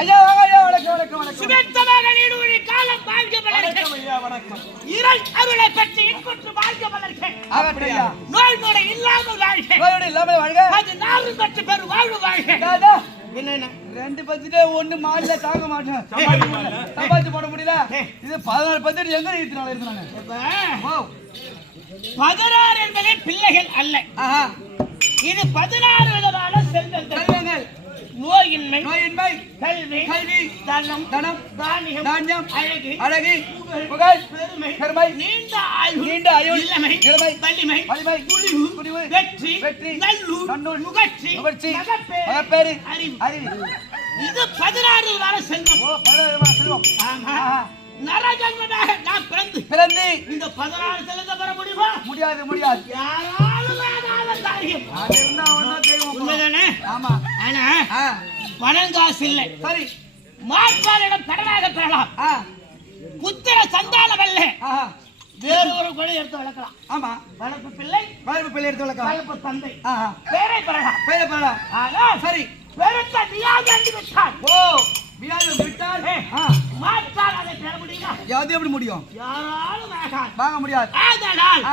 ஐயா ஐயா வணக்கம் வணக்கம் வணக்கம். சுபத்தமாக நீடுவழி காலம் வாழ்க வளர்க. ஐயா வணக்கம். இறை அருளை பெற்று இன்புற்று வாழ்க வளர்க. அப்படியா? நோய் நொடி இல்லாமல் வாழ்க. நோய் இல்லாமல் வாழ்க. அது நாளும் பெற்று பெரு வாழ்வு வாழ்க. என்ன ரெண்டு பத்துட்டே ஒண்ணு மாடல தாங்க மாட்டேன். சம்பாதிச்சு போட முடியல. இது 14 பத்துட்டு எங்க இருக்கிறாங்க இருக்கிறாங்க. 16 என்பதே பிள்ளைகள் அல்ல. இது 16 விதமான செல்வங்கள். நோயின்மை கல்வி தனம் தானியம் அழகு புகழ் பெருமை நீண்ட ஆயுள் இளமை வலிமை துணிவு வெற்றி நல்லூர் நுகர்ச்சி மகப்பேறு அறிவு. இது 16 விதமான செல்வம். நரஜன்மனாக நான் பிறந்து இந்த 16 செல்வத்தை பெற முடியுமா? முடியாது. யாராலும் காரியம் உண்மைதானே? ஆமா. ஆனா பணம் காசு இல்லை. சரி, மாற்றாளிடம் கடனாக பெறலாம். புத்திர சந்தானம் அல்ல. வேறு ஒரு கொலை எடுத்து வளர்க்கலாம். ஆமா, வளர்ப்பு பிள்ளை எடுத்து வளர்க்கலாம். வளர்ப்பு தந்தை பேரை பெறலாம். ஆனா சரி, பெருத்த வியாதி விட்டால் விட்டால் மாற்றால் அதை பெற முடியுமா? அது எப்படி முடியும்? யாராலும் வாங்க முடியாது. அதனால்